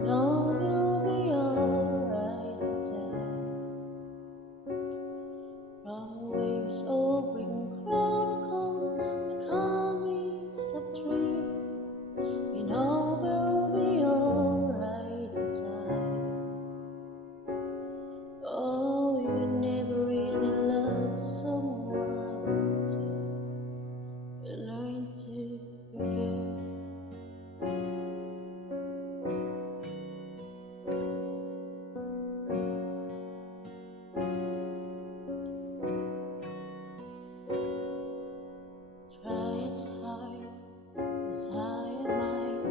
No, you'll be alright in From waves over ground come the calmings of trees. You know we'll be alright in Oh, you never really loved someone till you learn to forgive. Try as hard as I might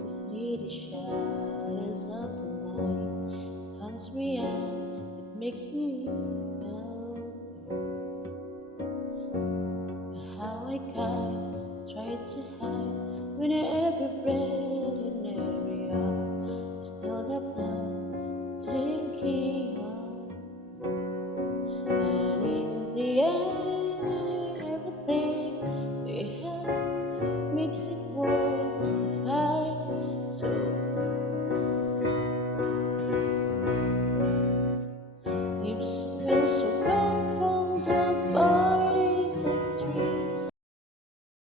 to flee the shadows of the night. Turns me out, it makes me feel but how I try to hide when every breath